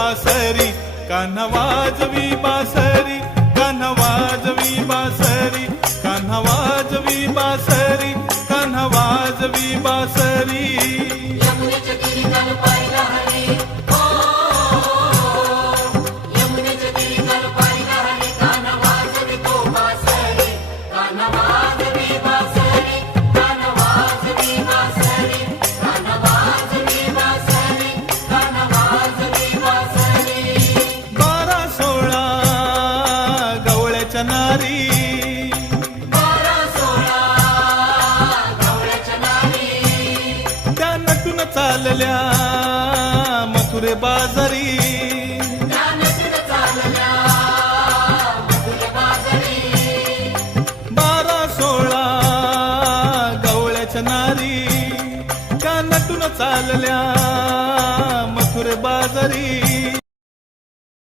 बासरी कान्हवाजवी बासरी कान्हवाजवी बासरी कान्हवाजवी बासरी कान्हवाजवी बासरी. कान्हवाजवी बासरी नारी चालल्या मथुरे बाजारी. बारा सोळा गवळ्याच्या नारी. का चालल्या मथुरे बाजारी.